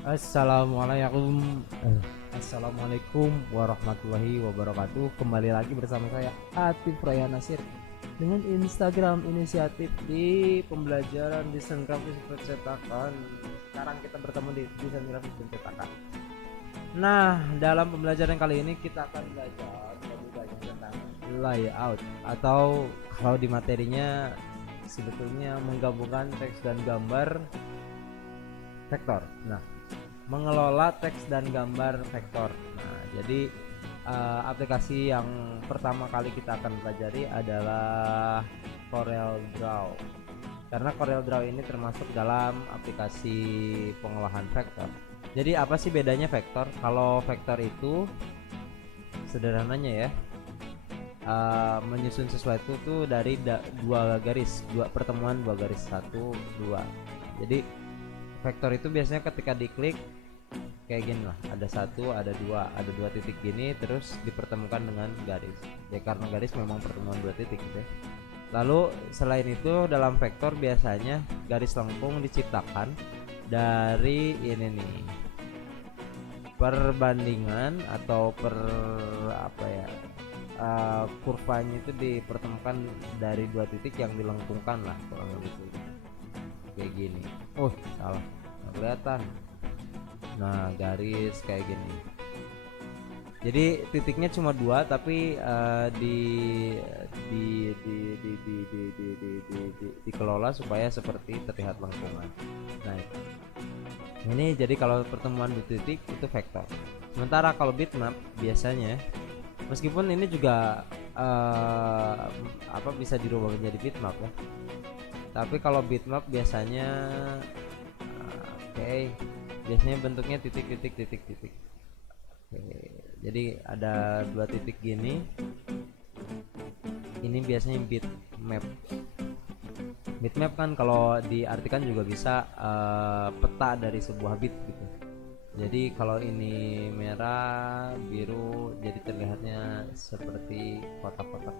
Assalamualaikum Assalamualaikum warahmatullahi wabarakatuh. Kembali lagi bersama saya Atif Raya Nasir dengan Instagram inisiatif di pembelajaran desain grafis percetakan. Sekarang kita bertemu di desain grafis percetakan. Nah, dalam pembelajaran kali ini kita akan belajar lebih banyak tentang layout, atau kalau di materinya sebetulnya menggabungkan teks dan gambar vektor. Nah, mengelola teks dan gambar vektor. Nah, jadi aplikasi yang pertama kali kita akan pelajari adalah CorelDRAW. Karena CorelDRAW ini termasuk dalam aplikasi pengolahan vektor. Jadi apa sih bedanya vektor? Kalau vektor itu sederhananya ya, menyusun sesuatu tuh dari dua garis, pertemuan dua garis, satu dua. Jadi vektor itu biasanya ketika diklik kayak gini lah, ada dua titik gini, terus dipertemukan dengan garis ya, karena garis memang pertemuan dua titik gitu ya. Lalu selain itu dalam vektor biasanya garis lengkung diciptakan dari ini nih, perbandingan atau apa ya, kurvanya itu dipertemukan dari dua titik yang dilengkungkan lah, kurang lebih kayak gini. Oh salah, nggak kelihatan. Nah, garis kayak gini. Jadi titiknya cuma dua, tapi dikelola supaya seperti terlihat lengkungan. Nah, ini jadi kalau pertemuan dua titik itu vektor. Sementara kalau bitmap biasanya, meskipun ini juga bisa dirubah menjadi bitmap ya. Tapi kalau bitmap biasanya biasanya bentuknya titik titik titik titik. Jadi ada dua titik gini. Ini biasanya bitmap. Bitmap kan kalau diartikan juga bisa peta dari sebuah bit gitu. Jadi kalau ini merah biru, jadi terlihatnya seperti kotak-kotak.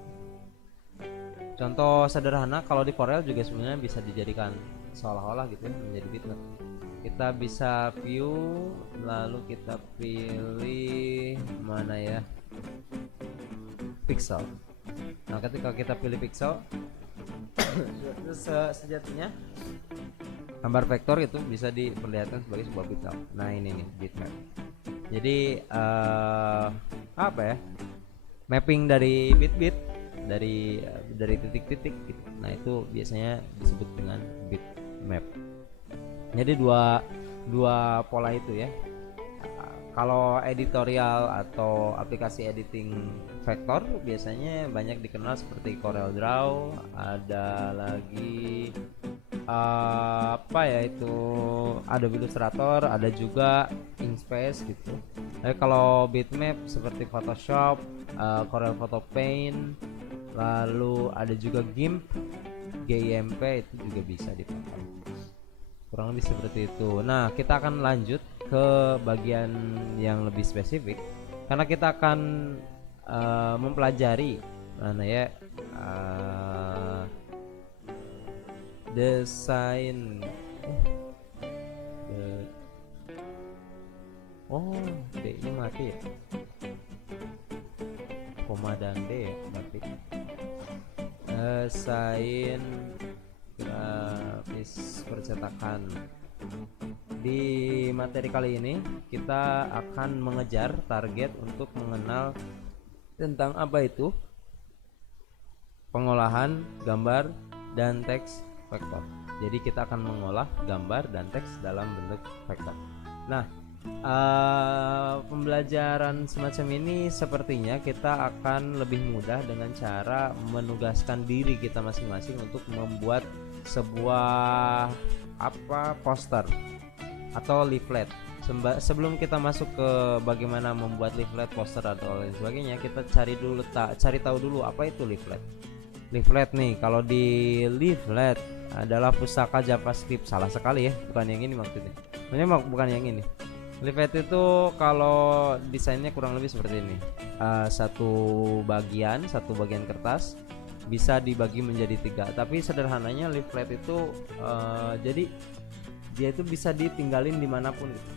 Contoh sederhana kalau di Corel juga sebenarnya bisa dijadikan seolah-olah gitu ya, menjadi bitmap. Kita bisa view, lalu kita pilih mana ya, pixel. Nah, ketika kita pilih pixel, sejatinya gambar vektor itu bisa diperlihatkan sebagai sebuah bitmap. Nah, ini nih bitmap. Jadi apa ya, mapping dari bit-bit, dari titik-titik gitu. Nah, itu biasanya disebut dengan bitmap. Jadi dua pola itu ya. Kalau editorial atau aplikasi editing vektor biasanya banyak dikenal seperti CorelDRAW, ada lagi apa ya itu, Adobe Illustrator, ada juga Inkscape gitu. Tapi kalau bitmap seperti Photoshop, Corel Photo Paint, lalu ada juga GIMP itu juga bisa dipakai. Kurang lebih seperti itu. Nah, kita akan lanjut ke bagian yang lebih spesifik karena kita akan mempelajari mana ya, desain oh, D-nya mati ya, koma dan D ya mati. Desain grafis percetakan. Di materi kali ini kita akan mengejar target untuk mengenal tentang apa itu pengolahan gambar dan teks vektor. Jadi kita akan mengolah gambar dan teks dalam bentuk vektor. Nah, pembelajaran semacam ini sepertinya kita akan lebih mudah dengan cara menugaskan diri kita masing-masing untuk membuat sebuah poster atau leaflet. Sebelum kita masuk ke bagaimana membuat leaflet, poster atau lain sebagainya, kita cari tahu dulu apa itu leaflet. Leaflet nih, kalau di leaflet adalah pusaka JavaScript. Salah sekali ya, bukan yang ini maksudnya. Memang bukan yang ini. Leaflet itu kalau desainnya kurang lebih seperti ini. Satu bagian kertas bisa dibagi menjadi tiga. Tapi sederhananya leaflet itu jadi dia itu bisa ditinggalin dimanapun gitu.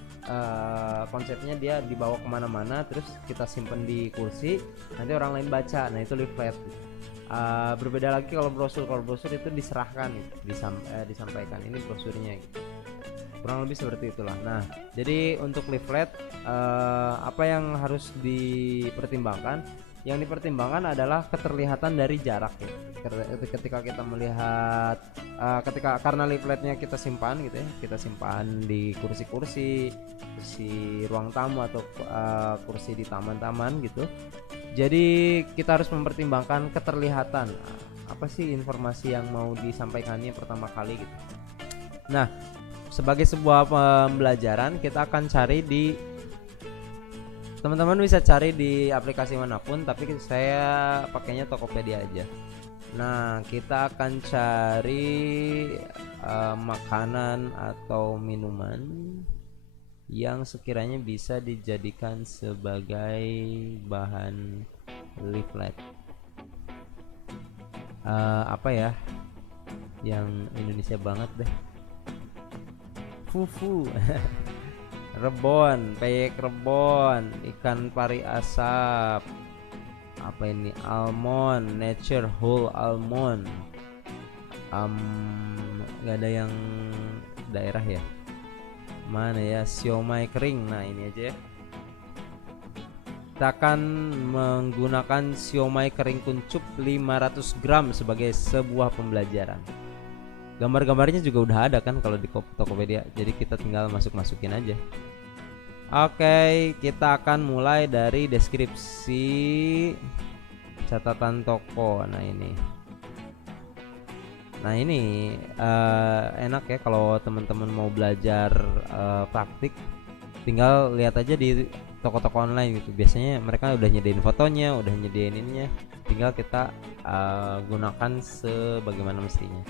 konsepnya dia dibawa kemana-mana, terus kita simpen di kursi, nanti orang lain baca. Nah itu leaflet. Berbeda lagi kalau brosur itu diserahkan gitu, disampaikan ini brosurnya gitu. Kurang lebih seperti itulah. Nah jadi untuk leaflet apa yang harus dipertimbangkan? Yang dipertimbangkan adalah keterlihatan dari jarak ya. Ketika kita melihat karena leafletnya kita simpan gitu ya, kita simpan di kursi ruang tamu atau kursi di taman-taman gitu. Jadi kita harus mempertimbangkan keterlihatan, apa sih informasi yang mau disampaikannya pertama kali gitu. Nah sebagai sebuah pembelajaran kita akan cari teman-teman bisa cari di aplikasi manapun, tapi saya pakainya Tokopedia aja. Nah kita akan cari makanan atau minuman yang sekiranya bisa dijadikan sebagai bahan leaflet. Apa ya yang Indonesia banget deh, fufu. Rebon, peyek rebon, ikan pari asap, apa ini, almond, nature whole almond. Nggak ada yang daerah ya, mana ya, siomay kering. Nah ini aja ya, kita akan menggunakan siomay kering kuncup 500 gram sebagai sebuah pembelajaran. Gambar-gambarnya juga udah ada kan kalau di Tokopedia, jadi kita tinggal masukin aja. Oke, kita akan mulai dari deskripsi catatan toko. Nah ini enak ya kalau teman-teman mau belajar praktik, tinggal lihat aja di toko-toko online gitu. Biasanya mereka udah nyediain fotonya, udah nyediain ininya, tinggal kita gunakan sebagaimana mestinya.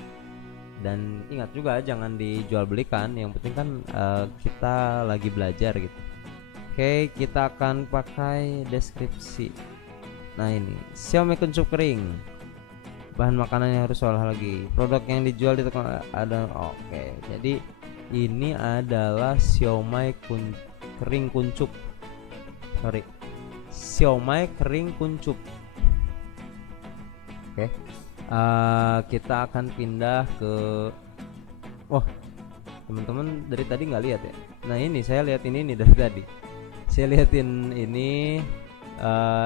Dan ingat juga jangan dijual belikan, yang penting kan kita lagi belajar gitu. Oke, kita akan pakai deskripsi. Nah ini siomay kuncup kering, bahan makanan yang harus olah lagi, produk yang dijual di toko ada. Oke, jadi ini adalah siomay kering kuncup, siomay kering kuncup. Oke. Kita akan pindah ke, teman-teman dari tadi nggak lihat ya. Nah ini saya liatin ini dari tadi, saya liatin ini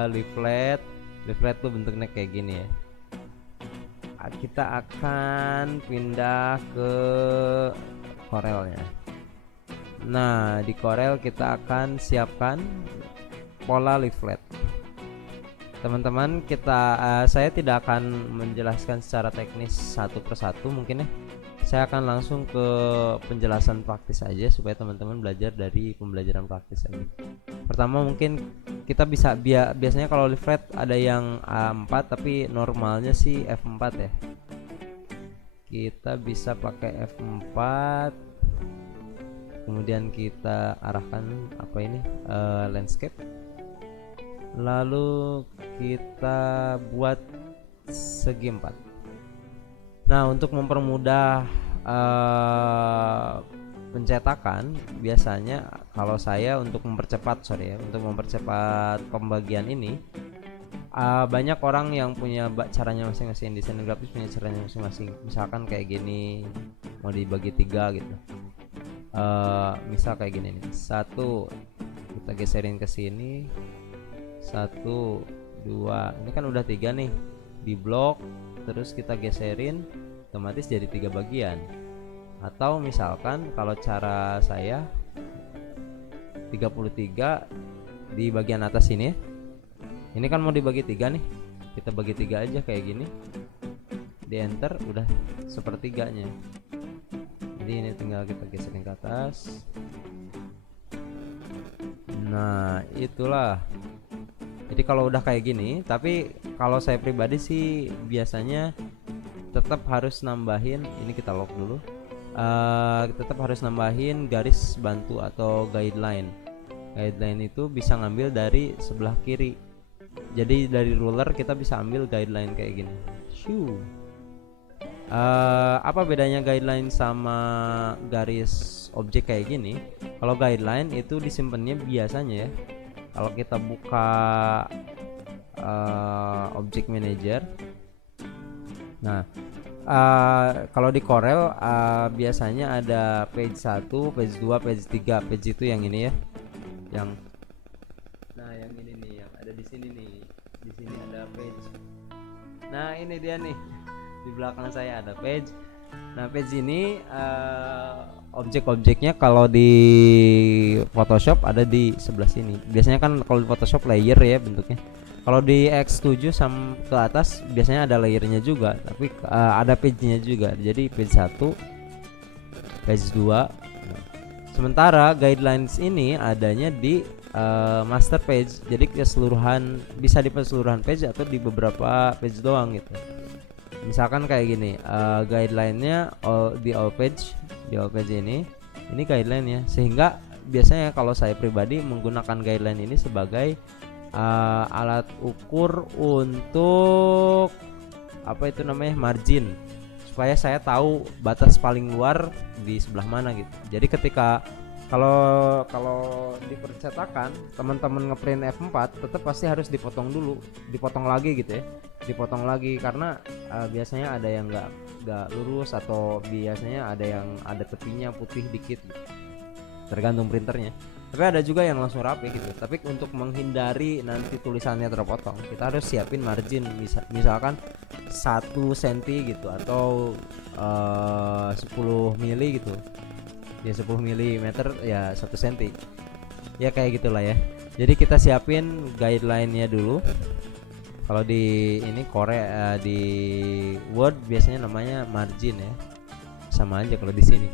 leaflet tuh bentuknya kayak gini ya. Kita akan pindah ke Corelnya. Nah di Corel kita akan siapkan pola leaflet. Teman-teman, saya tidak akan menjelaskan secara teknis satu persatu mungkin ya. Saya akan langsung ke penjelasan praktis aja supaya teman-teman belajar dari pembelajaran praktis aja. Pertama mungkin kita bisa biasanya kalau leaflet ada yang A4 tapi normalnya sih F4 ya. Kita bisa pakai F4. Kemudian kita arahkan landscape. Lalu kita buat segi 4. Nah untuk mempermudah pencetakan, biasanya kalau saya untuk mempercepat pembagian ini, banyak orang yang punya caranya masing-masing. Desainer grafis punya caranya masing-masing. Misalkan kayak gini, mau dibagi 3 gitu. Misal kayak gini nih, 1 kita geserin ke sini, 1, 2, ini kan udah 3 nih di blok, terus kita geserin, otomatis jadi 3 bagian. Atau misalkan kalau cara saya 33 di bagian atas ini, ini kan mau dibagi 3 nih, kita bagi 3 aja kayak gini, di enter udah sepertiganya. Jadi ini tinggal kita geserin ke atas. Nah itulah. Jadi kalau udah kayak gini, tapi kalau saya pribadi sih biasanya tetap harus nambahin, ini kita lock dulu, tetap harus nambahin garis bantu atau guideline. Guideline itu bisa ngambil dari sebelah kiri, jadi dari ruler kita bisa ambil guideline kayak gini. Apa bedanya guideline sama garis objek kayak gini. Kalau guideline itu disimpannya biasanya ya, kalau kita buka object manager. Nah, kalau di Corel biasanya ada page 1, page 2, page 3. Page itu yang ini ya. Yang ini nih yang ada di sini nih. Di sini ada page. Nah, ini dia nih. Di belakang saya ada page. Nah, page ini objek-objeknya kalau di Photoshop ada di sebelah sini. Biasanya kan kalau di Photoshop layer ya bentuknya. Kalau di X7 ke atas biasanya ada layernya juga, tapi ada page-nya juga. Jadi page 1, page 2. Sementara guidelines ini adanya di master page. Jadi keseluruhan, bisa di keseluruhan page atau di beberapa page doang gitu. Misalkan kayak gini, guideline-nya di all page ini guideline-nya. Sehingga biasanya kalau saya pribadi menggunakan guideline ini sebagai alat ukur untuk apa itu namanya, margin, supaya saya tahu batas paling luar di sebelah mana gitu. Jadi ketika kalau di percetakan teman-teman ngeprint F4 tetap pasti harus dipotong dulu, dipotong lagi gitu ya, dipotong lagi karena biasanya ada yang nggak lurus, atau biasanya ada yang ada tepinya putih dikit gitu. Tergantung printernya. Tapi ada juga yang langsung rapi gitu. Tapi untuk menghindari nanti tulisannya terpotong, kita harus siapin margin, misalkan 1 cm gitu, atau 10 mili gitu. Ya 10 mm ya 1 cm. Ya kayak gitulah ya. Jadi kita siapin guideline-nya dulu. Kalau di ini Korea di Word biasanya namanya margin ya. Sama aja kalau di sini.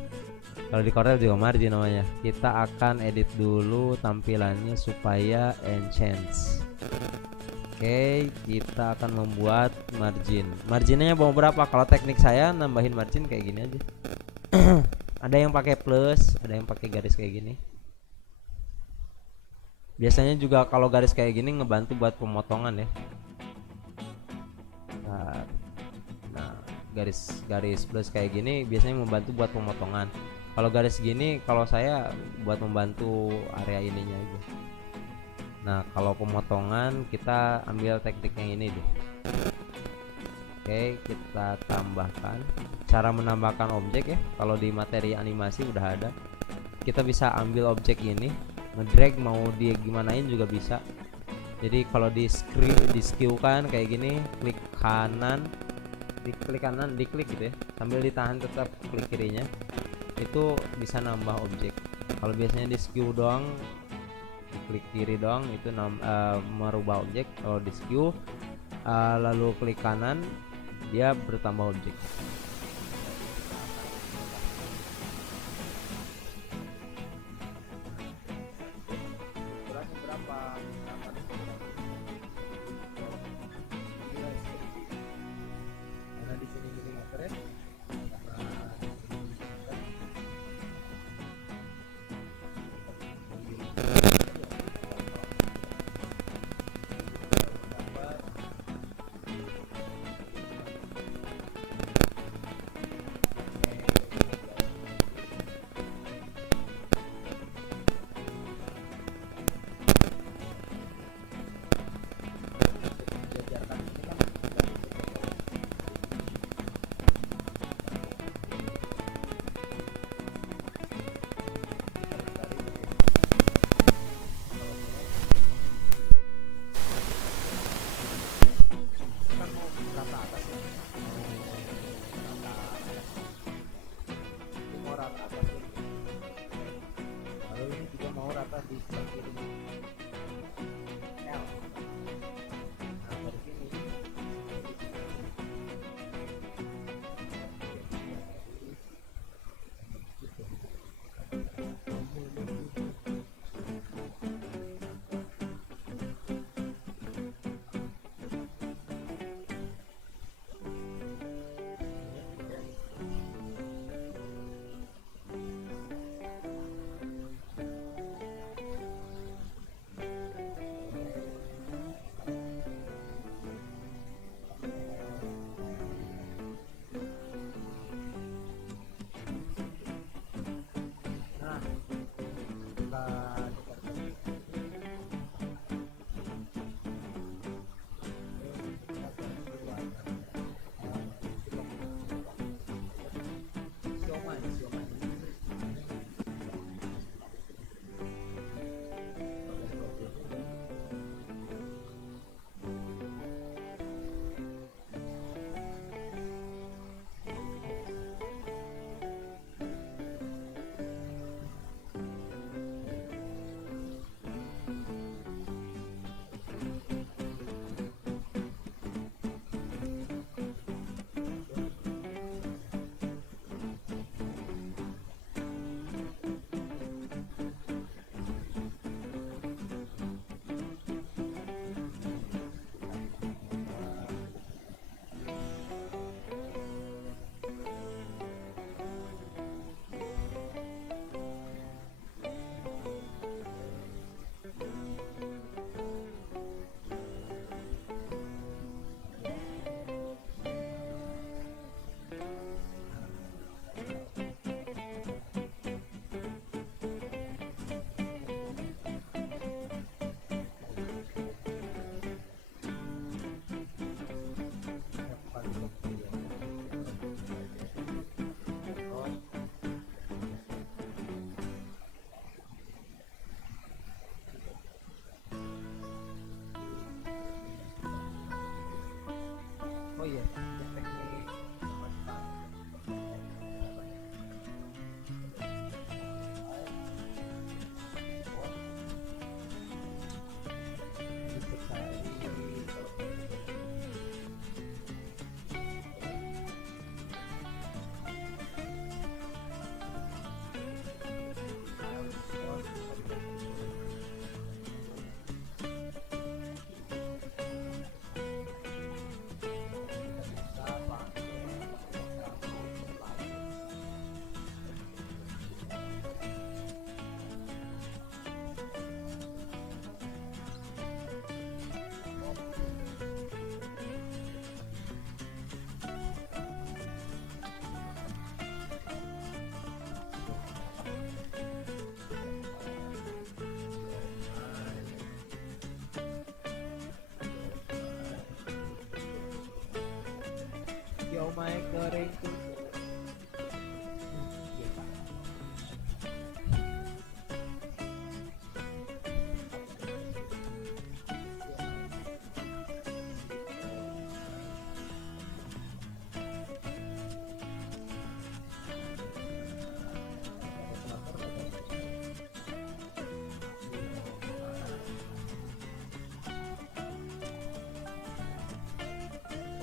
Kalau di Corel juga margin namanya. Kita akan edit dulu tampilannya supaya enhance. Oke, kita akan membuat margin. Marginnya mau berapa? Kalau teknik saya nambahin margin kayak gini aja. Ada yang pakai plus, ada yang pakai garis kayak gini. Biasanya juga kalau garis kayak gini ngebantu buat pemotongan ya. Nah, garis plus kayak gini biasanya membantu buat pemotongan. Kalau garis gini kalau saya buat membantu area ininya aja. Nah, kalau pemotongan kita ambil teknik yang ini deh. Oke, kita tambahkan. Cara menambahkan objek ya, kalau di materi animasi udah ada. Kita bisa ambil objek ini, ngedrag, mau dia gimanain juga bisa. Jadi kalau di skew kan kayak gini, klik kanan, diklik gitu ya, sambil ditahan tetap klik kirinya. Itu bisa nambah objek. Kalau biasanya di skew doang, klik kiri doang itu merubah objek. Kalau di skew lalu klik kanan, dia bertambah objek. Karena di sini milimeter ya. gorengku.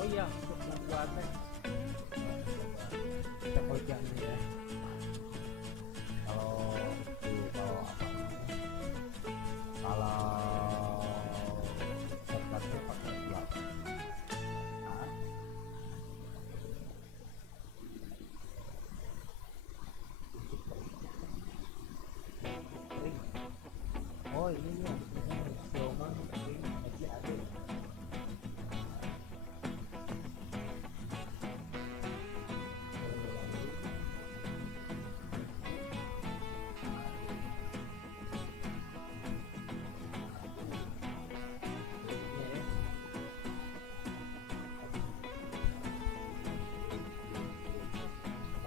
Oh iya, untuk membuatnya kita kerjaan ya. Kalau itu kalau apa namanya? Kalau tempatnya pakai gelap. Nah, kering. Oh ini ya, siomay kering lagi ada.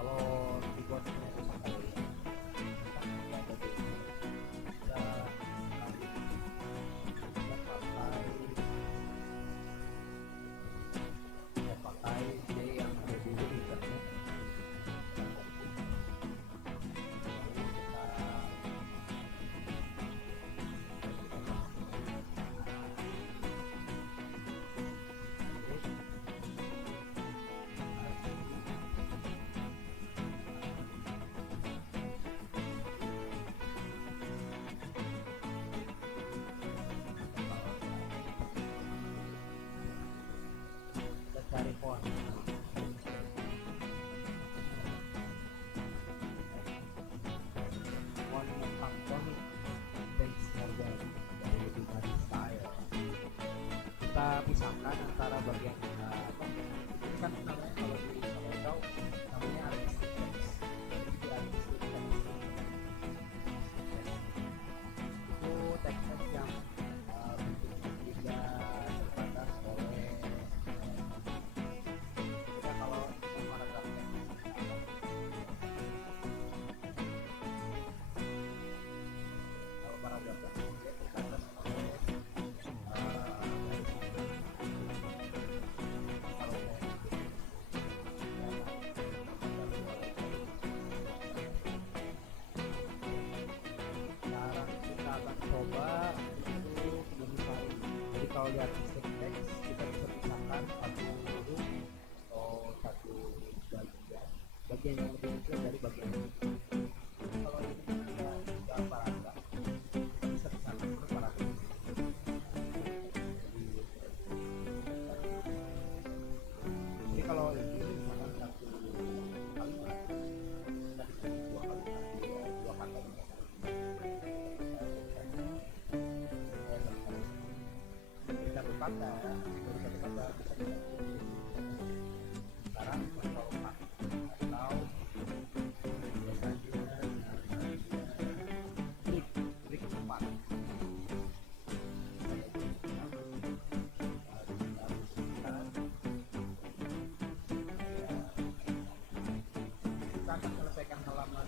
Kalau dibuatnya rusak kali ya, kita ada di kita pakai dia yang ada di internet. Kita cari pohon Pantoni Benz model dari Bugatti Style. Kita pisahkan antara bagian apa ini kan namanya kalau di Solo namanya artistic Benz. Jadi artistic Benz itu Texas yang bentuknya tidak terbatas oleh kita kalau paragrafnya kalau paragrafnya dia terbatas oleh kalau sekarang kita akan coba untuk modify. Jadi kalau lihat sistem teks kita bisa pisahkan satu huruf atau satu bagian yang lebih kecil dari bagian ini. Kalau ini tidak paragraf kita bisa pisahkan per paragraf. Jadi kalau ini misalkan satu kalimat kita bisa dua kalimat dua kata satu kata dari satu kata bisa kita sekarang kalau empat atau biasanya klik empat kita akan selesaikan halaman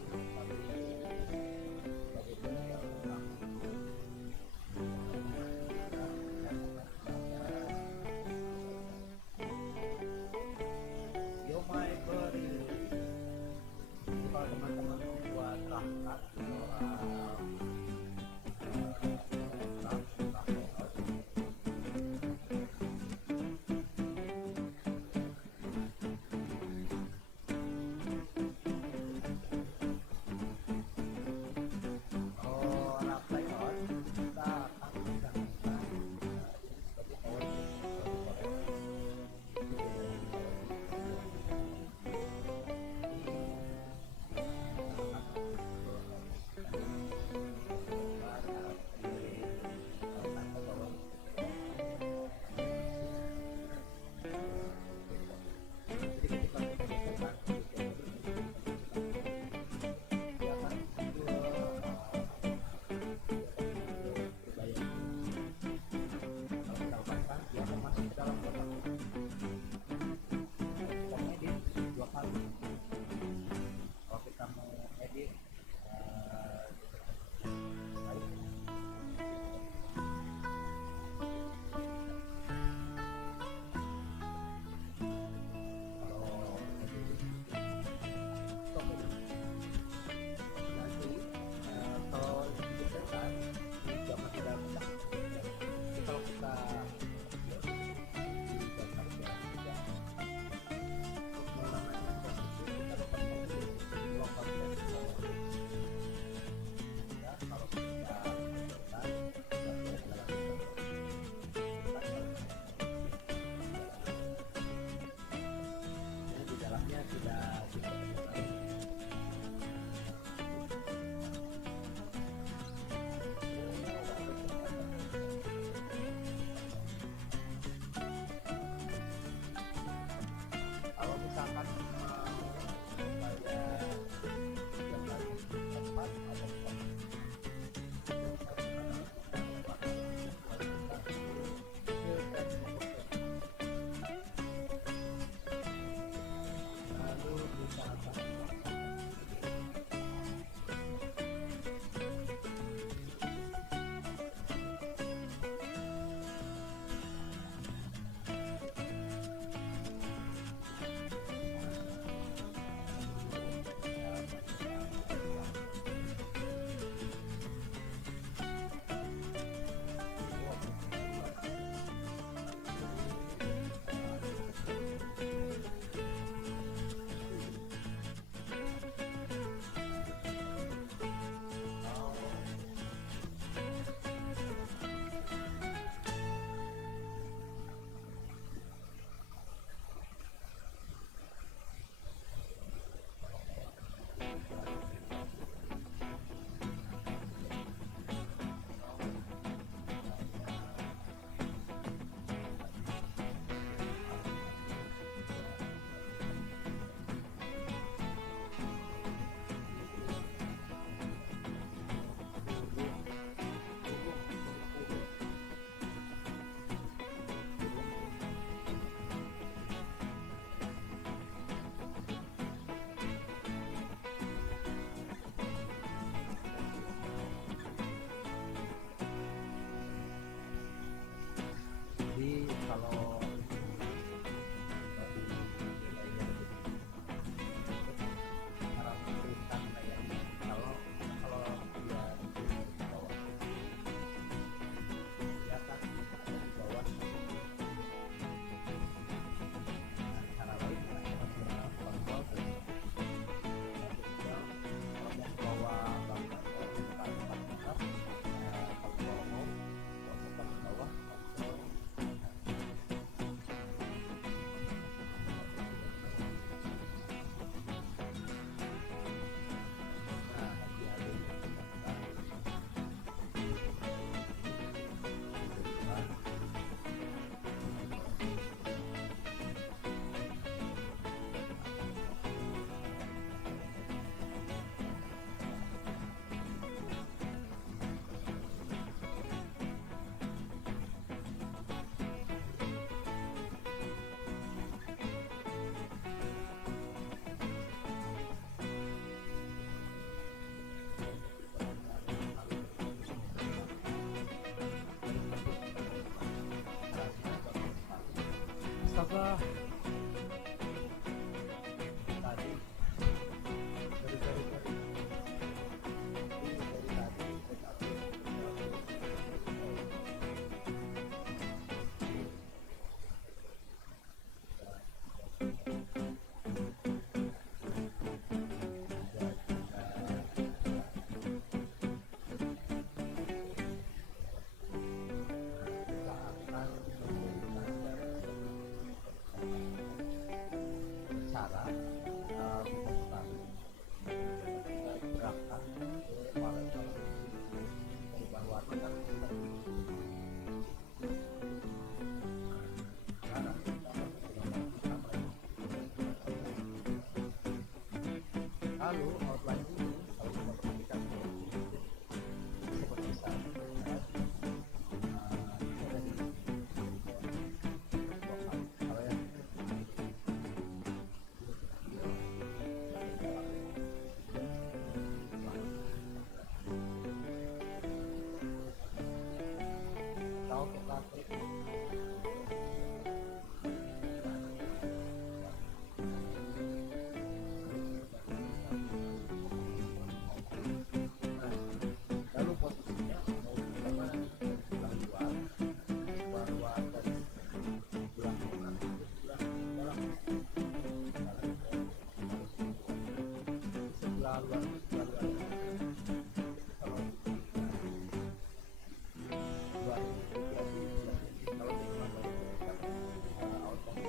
Lalu posisinya mau kita mana, sebelah luar, sebelah luar dari sebelah kanan, sebelah dalam, sebelah luar, sebelah luar. Kalau luar jadi kalau di luar outbound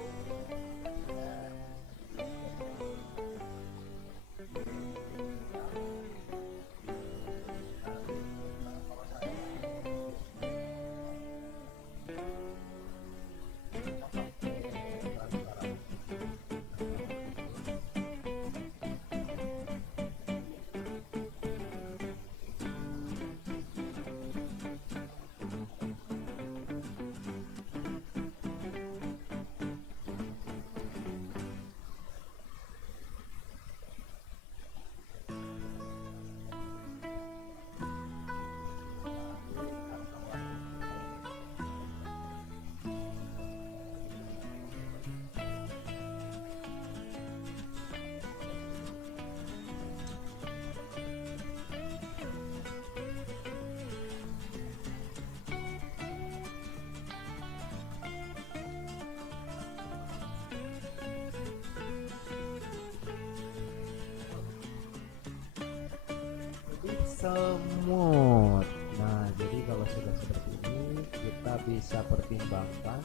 semut. Nah, jadi kalau sudah seperti ini kita bisa pertimbangkan.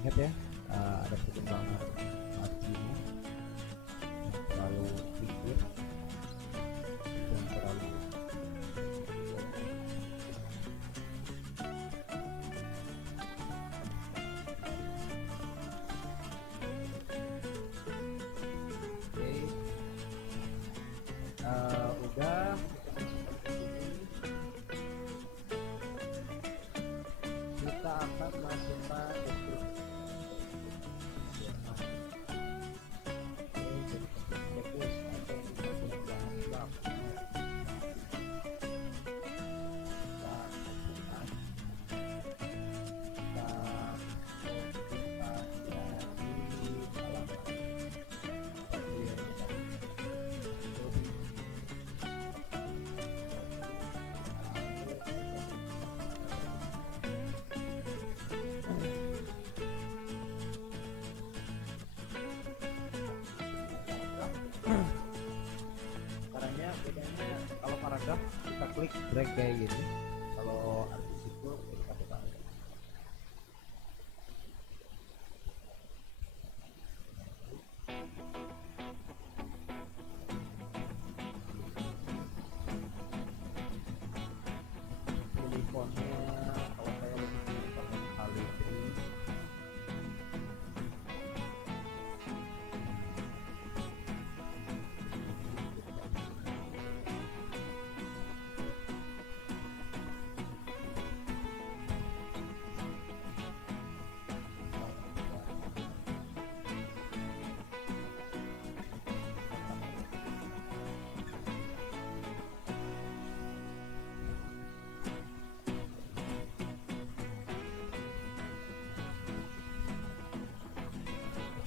Ingat ya, ada pertimbangan marginnya, terlalu pinggir dan terlalu oke. Udah kita akan masukkan caranya. Bedanya kalau paragraf kita klik drag kayak gini, kalau artis itu kita buka. Pilih fontnya, kalau saya lebih pilih pakai Calibri.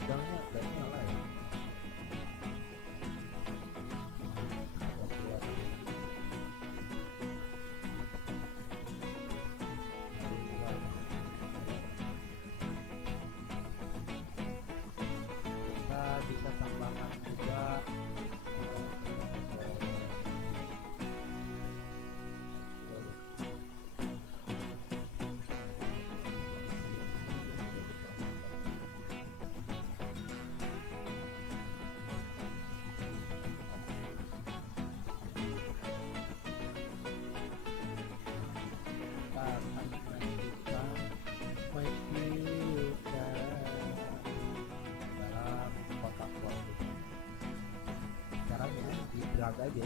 Sedangnya udah nyala ya. Kita bisa tambahkan juga dalam kotak workbook. Caranya di drag aja,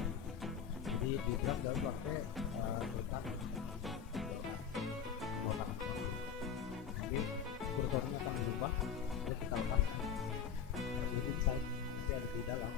jadi di drag dan pakai kotak kotak. Jadi kursornya akan berubah, jadi kita lepaskan di inside, nanti ada di dalam.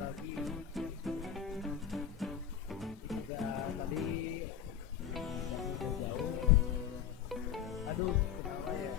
lagi juga tadi udah jauh. Aduh, kenapa ya?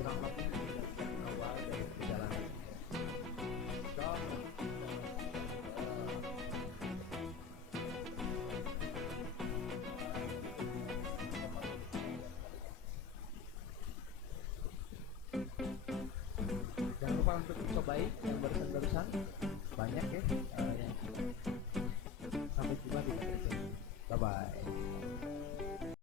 Kurang lebih jangan lupa untuk cobain yang barusan-barusan banyak ya yang sampai jumpa di video selanjutnya. Bye bye.